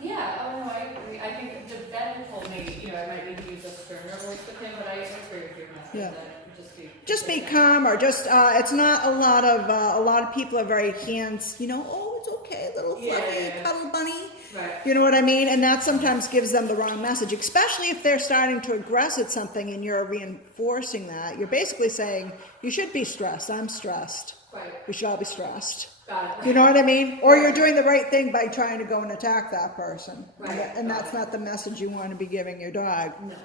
Yeah, oh no, I agree. I think the Ben told me, I might need to use a sterner voice with him, but I agree with your method Yeah. that it would Just be consistent. calm, or just, it's not a lot of people are very hands, oh, it's okay, little fluffy Yeah. cuddle bunny. Right. You know what I mean? And that sometimes gives them the wrong message, especially if they're starting to aggress at something and you're reinforcing that. You're basically saying, you should be stressed. I'm stressed. Right. We should all be stressed. Got it. You know what I mean? Or you're doing the right thing by trying to go and attack that person. Right. And that's not the message you want to be giving your dog. No,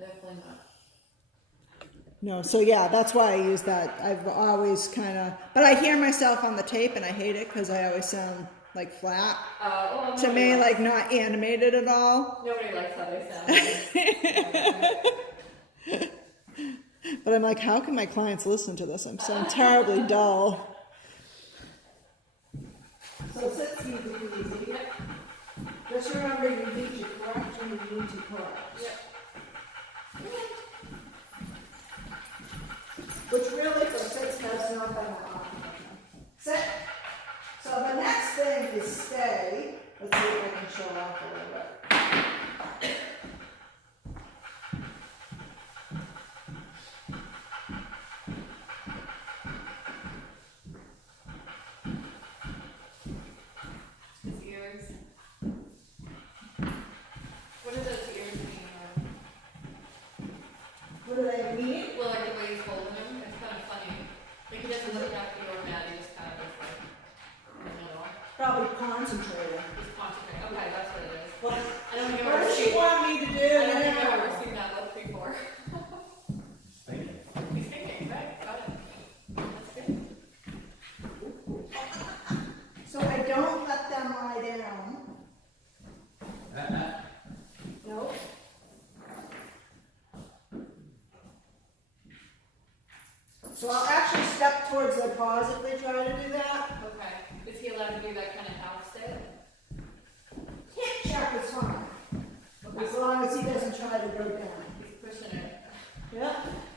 definitely not. No, so yeah, that's why I use that. I've always but I hear myself on the tape and I hate it because I always sound like flat. Well, To me, like not animated at all. Nobody likes how they sound. But I'm like, how can my clients listen to this? I'm sound terribly dull. So sit's easy. Yep. Just remember you need to correct when you need to correct. Yep. Which really for sits has not been an option. Sit. So the next thing is stay. Let's see if I can show off a little bit. His ears. What are those ears mean? What do they mean? Well, like the way he's holding him, it's kind of funny. Like he doesn't look at you or mad, he just kind of is like, in the middle. Probably concentrating. He's concentrating. Okay, that's what it is. What, I don't think I've what ever does she seen, want me to do? I don't think I've ever seen that look before. Thinking. He's thinking, right? Got it. That's good. So I don't let them lie down. Nope. So I'll actually step towards their paws if they try to do that. Okay. Is he allowed to do that kind of house sit? Hip check is fine. As long as he doesn't try to go down. He's pushing it. Yeah,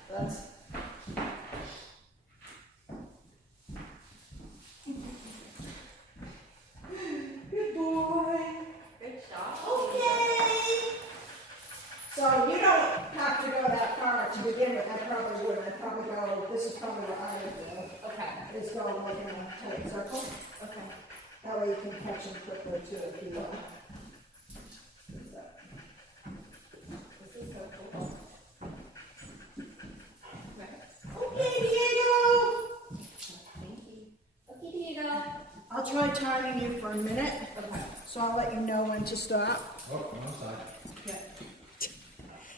that's. Good boy. Good job. Okay. So you don't have to go that far to begin with. I probably wouldn't. I'd probably go, this is probably what I would do. Okay. Is go like in a tight circle. Okay. That way you can catch him quickly too if you will. This is so cool. Right. Okay, Diego. Thank you. Okay, Deigo. I'll try timing you for a minute, Okay. so I'll let you know when to stop. Oh, I'm outside. Yeah.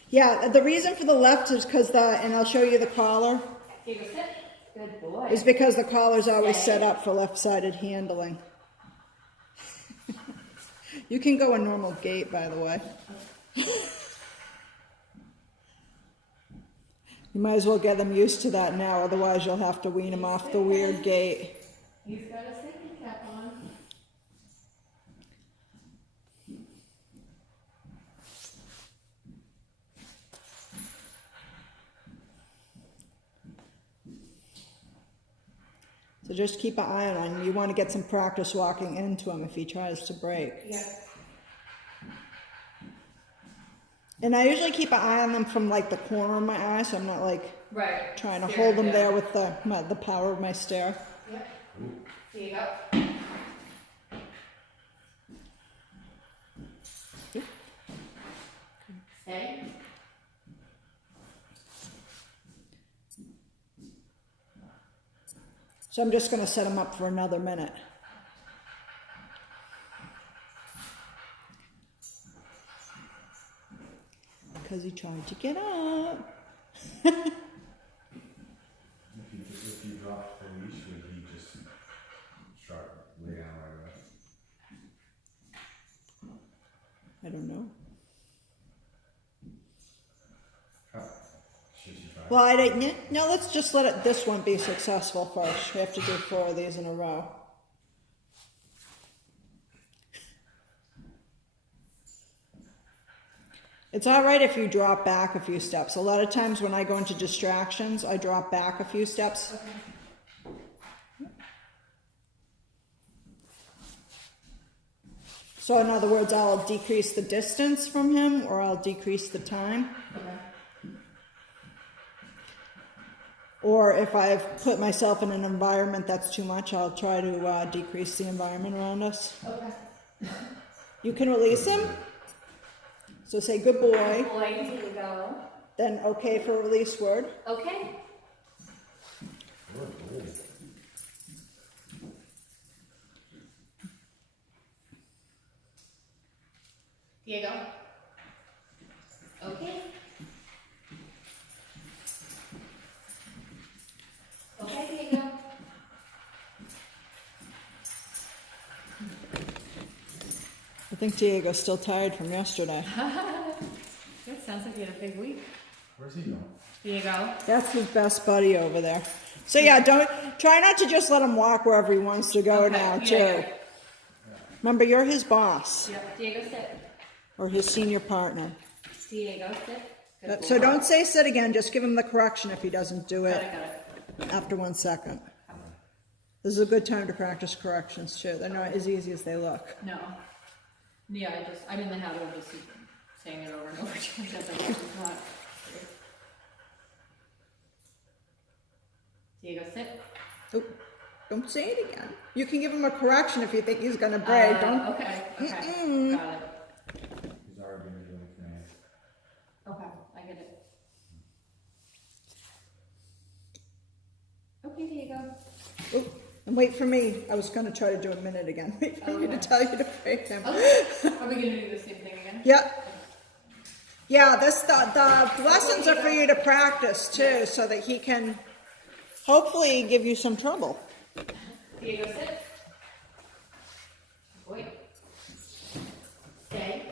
Yeah, the reason for the left is because and I'll show you the collar, Deigo, sit. Good boy. is because the collar's always set up for left-sided handling. You can go a normal gait, by the way. You might as well get them used to that now, otherwise you'll have to wean them off the weird gait. He's got a safety cap on. So just keep an eye on him. You want to get some practice walking into him if he tries to break. Yeah. And I usually keep an eye on them from like the corner of my eye, so I'm not like Right. trying to Staring hold them down. there with the power of my stare. Yep. There you go. Stay. So I'm just going to set him up for another minute. Because he tried to get up. If you drop the leash, would he just start lay down right away? I don't know. Should you try? Well, I don't. No, let's just let this one be successful first. We have to do 4 of these in a row. It's all right if you drop back a few steps. A lot of times when I go into distractions, I drop back a few steps. Okay. So in other words, I'll decrease the distance from him, or I'll decrease the time. Okay. Or if I've put myself in an environment that's too much, I'll try to decrease the environment around us. Okay. You can release him. So say good boy, Boy, here we go. then okay for release word. Okay. Good boy. Diego. Okay. Okay, Diego. I think Diego's still tired from yesterday. It sounds like you had a big week. Where's he going? Diego. That's his best buddy over there. So yeah, don't try not to just let him walk wherever he wants to go Okay, now, yeah, too. yeah. Remember, you're his boss Yep. Diego, sit. or his senior partner. Diego, sit. Good So boy. don't say sit again. Just give him the correction if he doesn't do Got it it, got it. after 1 second. This is a good time to practice corrections too. They're not as easy as they look. No. Yeah, I'm in the habit of just saying it over and over again. That's like, it's not. Diego, sit. Oop, don't say it again. You can give him a correction if you think he's gonna break. Don't. Okay, okay. Mm-mm. Got it. He's already been doing it for me. Okay, I get it. Okay, Diego. Oop, and wait for me. I was gonna try to do a minute again. Wait for me to Okay. tell you to break him. Okay. Are we gonna do the same thing again? Yeah. Yeah, the lessons are for you to practice too, so that he can hopefully give you some trouble. Diego, sit. Wait. Stay.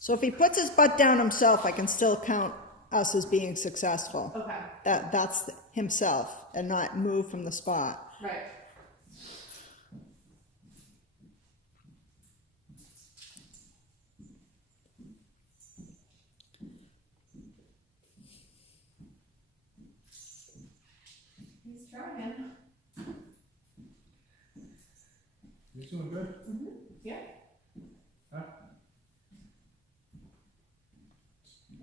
So if he puts his butt down himself, I can still count us as being successful. Okay. That's himself and not move from the spot. Right. He's trying. He's doing good. Yeah. Huh?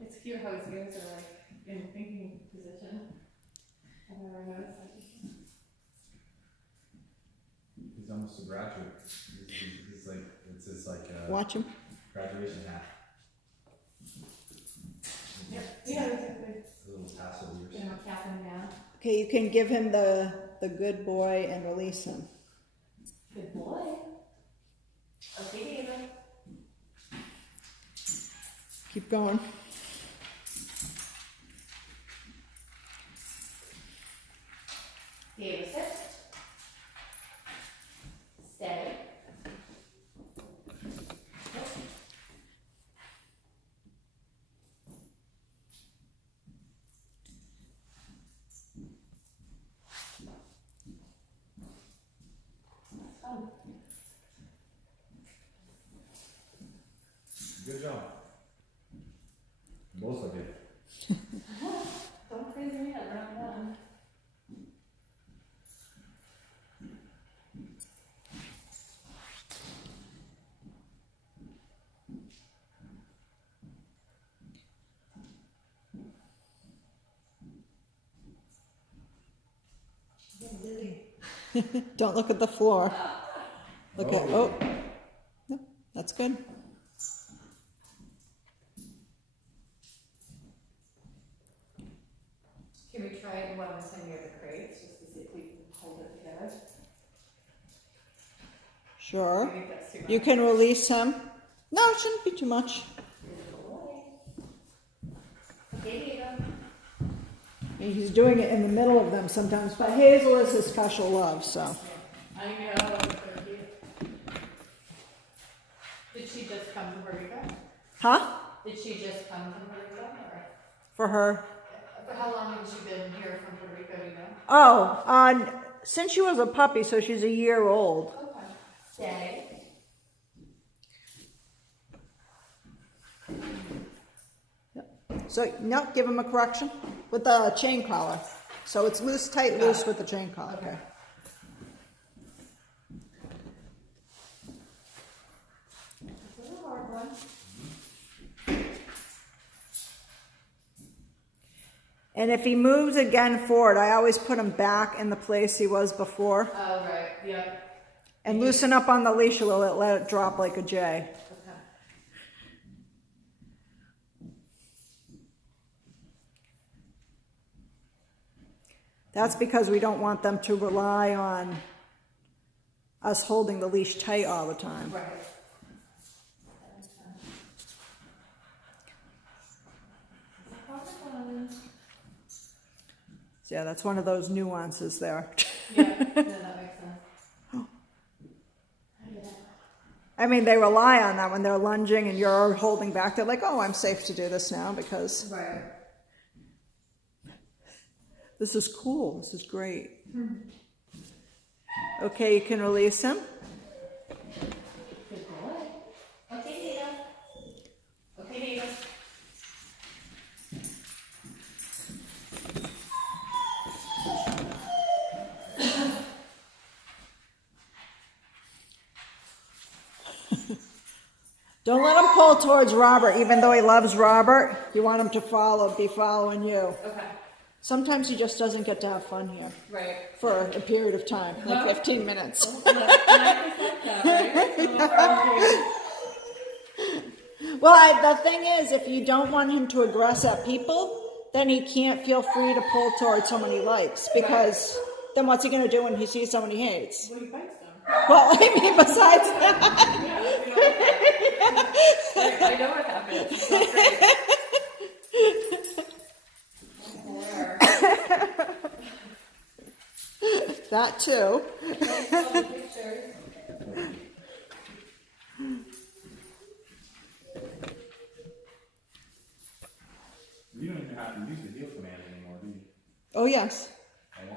It's cute how his ears are like in thinking position. I've never noticed that. He's almost a graduate. He's like, it's his like Watch him. graduation hat. Yeah, exactly. A little tassel ears. You know, cap him down. Okay, you can give him the good boy and release him. Good boy. Okay, David. Keep going. David, sit. Stay. Good job. Both of you. Don't crazy me out, we're not done. Don't look at the floor. Look at, oh, no, that's good. Can we try it one more time near the crates, just to see if we can hold it together? Sure. I think that's too much. You can release him. No, it shouldn't be too much. Okay, Diego. He's doing it in the middle of them sometimes, but Hazel is his special love, so. I know, it's so cute. Did she just come from Puerto Rico? Huh? Did she just come from Puerto Rico? Or For her. for how long has she been here from Puerto Rico, do you know? Oh, since she was a puppy, so she's a year old. Okay. Stay. So, no, give him a correction with the chain collar. So it's loose, tight, loose with the chain collar, okay. This is a hard one. And if he moves again forward, I always put him back in the place he was before. Oh, right, yep. And loosen up on the leash a little bit, let it drop like a J. Okay. That's because we don't want them to rely on us holding the leash tight all the time. Right. That makes sense. So yeah, that's one of those nuances there. Yeah, no, that makes sense. I mean, they rely on that when they're lunging and you're holding back. They're like, oh, I'm safe to do this now because Right. this is cool. This is great. Okay, you can release him. Good boy. Okay, Deigo. Okay, Deigo. Don't let him pull towards Robert, even though he loves Robert. You want him to be following you. Okay. Sometimes he just doesn't get to have fun here Right. for a period of time, like 15 minutes. And I respect that, right? So no problem here. Well, the thing is, if you don't want him to aggress at people, then he can't feel free to pull towards someone he likes, because then what's he going to do when he sees someone he hates? What do you bites them? Well, I mean, besides that. Yeah, we know what happens. I know what happens. It's not great. Where? That too. All the pictures. You don't even have to use the heel command anymore, do you? Oh, yes. Okay.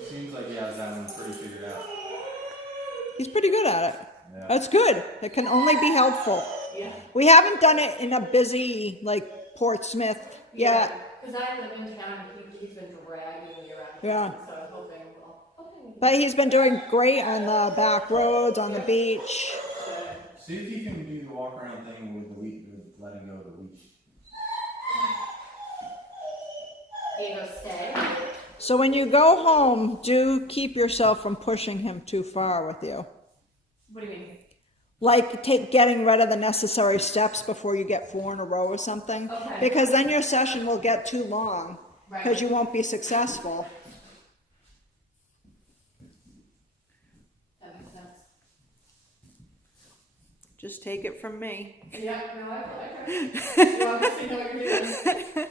It seems like he has that one pretty figured out. He's pretty good at it. Yeah. That's good. It can only be helpful. Yeah. We haven't done it in a busy, like, Portsmouth yet. Because I live in town and he's been dragging me around. Yeah. So I'm hoping But he's been doing great on the back roads, on the beach. See if you can do the walk around thing with the leash, with letting go of the leash. Deigo, stay. So when you go home, do keep yourself from pushing him too far with you. What do you mean? Like getting rid of the necessary steps before you get 4 in a row or something. Okay. Because then your session will get too long. Right. Because you won't be successful. That makes sense. Just take it from me. Yeah, no, I you obviously know what you're doing.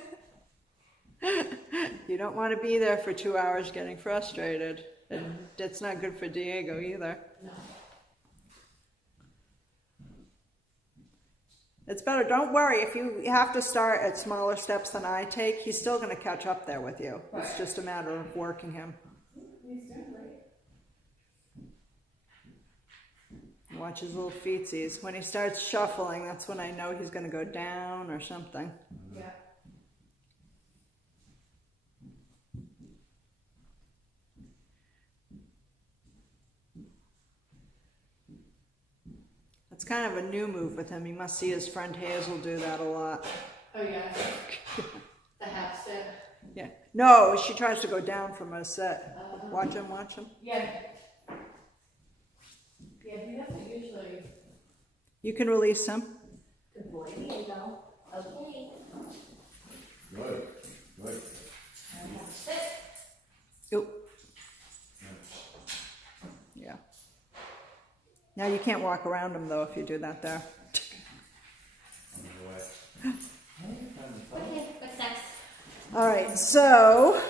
You don't want to be there for 2 hours getting frustrated. And that's not good for Deigo either. No. It's better. Don't worry. If you have to start at smaller steps than I take, he's still going to catch up there with you. It's Right. just a matter of working him. He's doing great. Watch his little feetsies. When he starts shuffling, that's when I know he's going to go down or something. Yeah. It's kind of a new move with him. You must see his friend Hazel do that a lot. Oh, yeah. The half step. Yeah. No, she tries to go down from a set. Watch him, watch him. Yeah. Yeah, he doesn't usually. You can release him. Good boy, Deigo. Okay. Good. Good. Sit. Oop. Yeah. Now you can't walk around him though if you do that there. On the way. Okay, what's next? All right, so